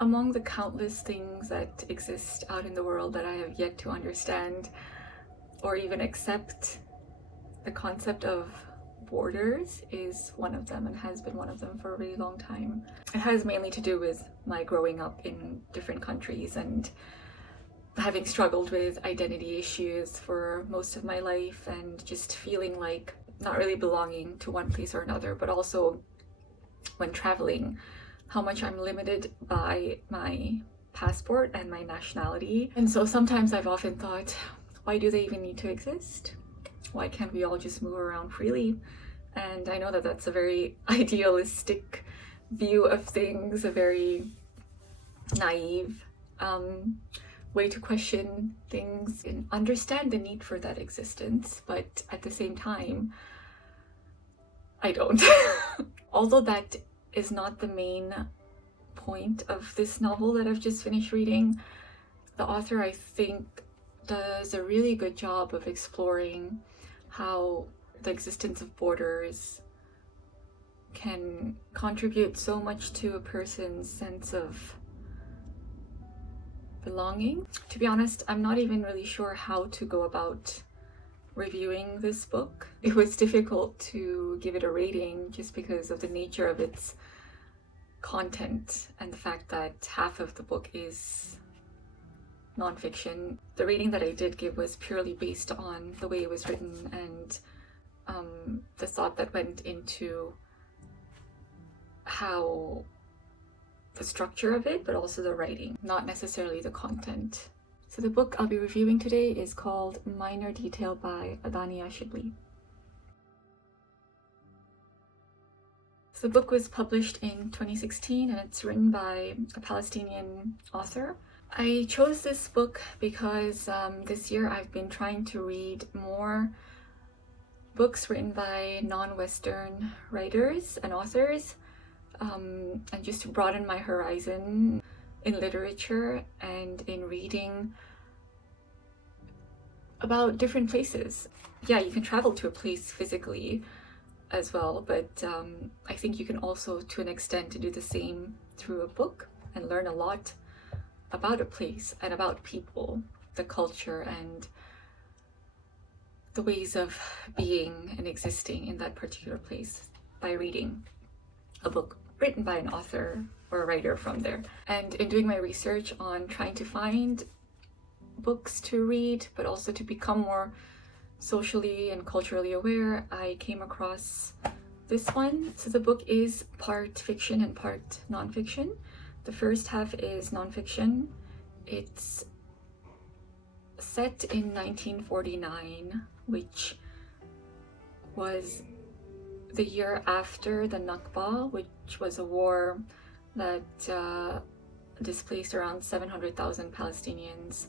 Among the countless things that exist out in the world that I have yet to understand or even accept, the concept of borders is one of them and has been one of them for a really long time. It has mainly to do with my growing up in different countries and having struggled with identity issues for most of my life and just feeling like not really belonging to one place or another, but also when traveling, how much I'm limited by my passport and my nationality. And so sometimes I've often thought, why do they even need to exist? Why can't we all just move around freely? And I know that that's a very idealistic view of things, a very naive way to question things and understand the need for that existence, but at the same time, I don't. Although that is not the main point of this novel that I've just finished reading, the author, I think, does a really good job of exploring how the existence of borders can contribute so much to a person's sense of belonging. To be honest, I'm not even really sure how to go about reviewing this book. It was difficult to give it a rating just because of the nature of its content and the fact that half of the book is nonfiction. The rating that I did give was purely based on the way it was written and the thought that went into how the structure of it, but also the writing, not necessarily the content. So the book I'll be reviewing today is called Minor Detail by Adania Shibli. So the book was published in 2016 and it's written by a Palestinian author. I chose this book because this year I've been trying to read more books written by non-Western writers and authors, and just to broaden my horizon in literature and in reading about different places. Yeah, you can travel to a place physically as well, but I think you can also, to an extent, do the same through a book and learn a lot about a place and about people, the culture, and the ways of being and existing in that particular place by reading a book written by an author or a writer from there. And in doing my research on trying to find books to read, but also to become more socially and culturally aware, I came across this one. So the book is part fiction and part nonfiction. The first half is nonfiction. It's set in 1949, which was the year after the Nakba, which was a war that displaced around 700,000 Palestinians.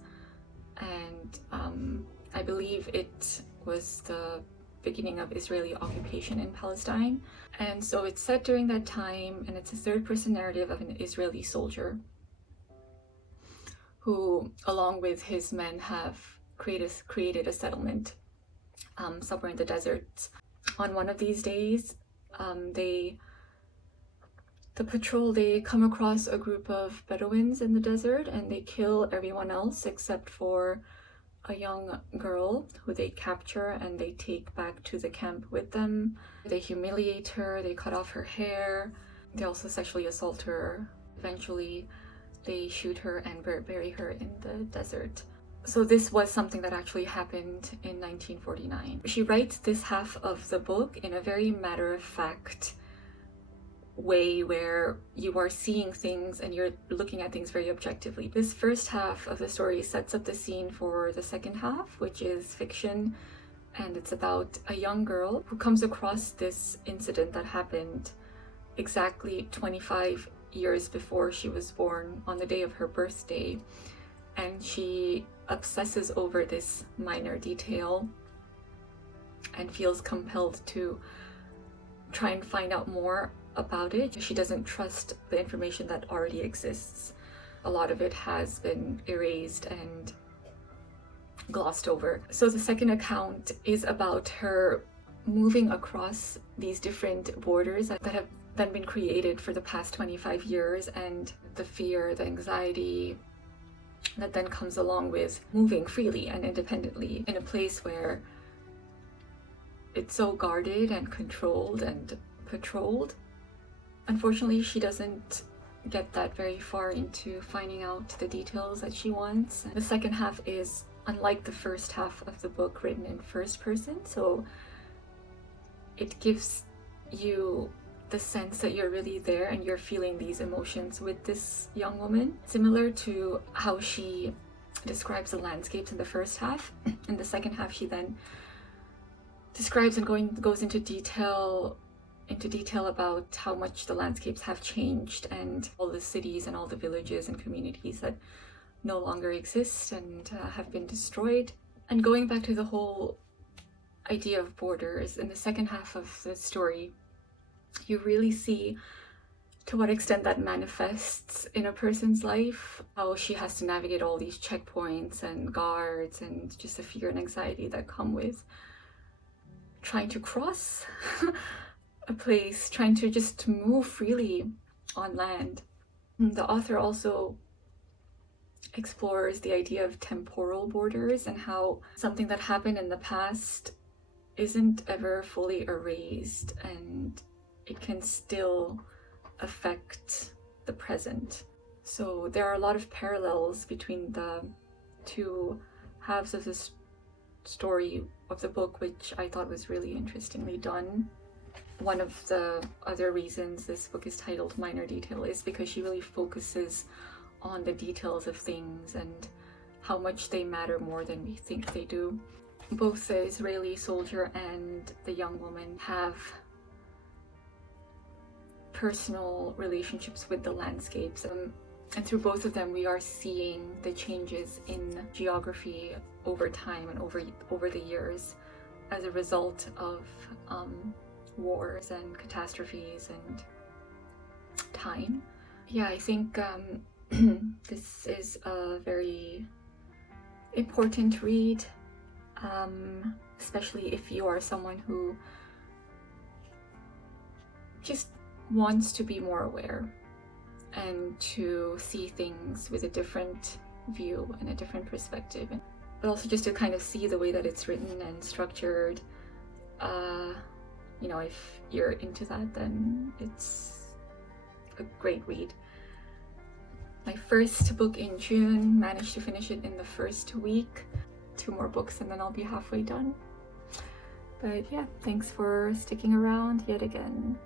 And I believe it was the beginning of Israeli occupation in Palestine. And so it's set during that time, and it's a third-person narrative of an Israeli soldier who, along with his men, have created a settlement somewhere in the desert. On one of these days, they come across a group of Bedouins in the desert, and they kill everyone else except for a young girl who they capture and they take back to the camp with them. They humiliate her, they cut off her hair, they also sexually assault her. Eventually, they shoot her and bury her in the desert. So this was something that actually happened in 1949. She writes this half of the book in a very matter-of-fact way where you are seeing things and you're looking at things very objectively. This first half of the story sets up the scene for the second half, which is fiction, and it's about a young girl who comes across this incident that happened exactly 25 years before she was born, on the day of her birthday, and she obsesses over this minor detail and feels compelled to try and find out more about it. She doesn't trust the information that already exists. A lot of it has been erased and glossed over. So the second account is about her moving across these different borders that have then been created for the past 25 years, and the fear, the anxiety that then comes along with moving freely and independently in a place where it's so guarded and controlled and patrolled. Unfortunately, she doesn't get that very far into finding out the details that she wants. The second half is, unlike the first half of the book, written in first person, so it gives you the sense that you're really there and you're feeling these emotions with this young woman. Similar to how she describes the landscapes in the first half, in the second half she then describes and goes into detail about how much the landscapes have changed, and all the cities and all the villages and communities that no longer exist and have been destroyed. And going back to the whole idea of borders, in the second half of the story, you really see to what extent that manifests in a person's life, how she has to navigate all these checkpoints and guards and just the fear and anxiety that come with trying to cross a place, trying to just move freely on land. The author also explores the idea of temporal borders and how something that happened in the past isn't ever fully erased, and it can still affect the present. So there are a lot of parallels between the two halves of this story of the book, which I thought was really interestingly done. One of the other reasons this book is titled Minor Detail is because she really focuses on the details of things and how much they matter more than we think they do. Both the Israeli soldier and the young woman have personal relationships with the landscapes, and through both of them we are seeing the changes in geography over time and over the years as a result of wars and catastrophes and time. Yeah, I think this is a very important read, especially if you are someone who just wants to be more aware and to see things with a different view and a different perspective, but also just to kind of see the way that it's written and structured. If you're into that, then it's a great read. My first book in June, managed to finish it in the first week. 2 more books and then I'll be halfway done. But yeah, thanks for sticking around yet again.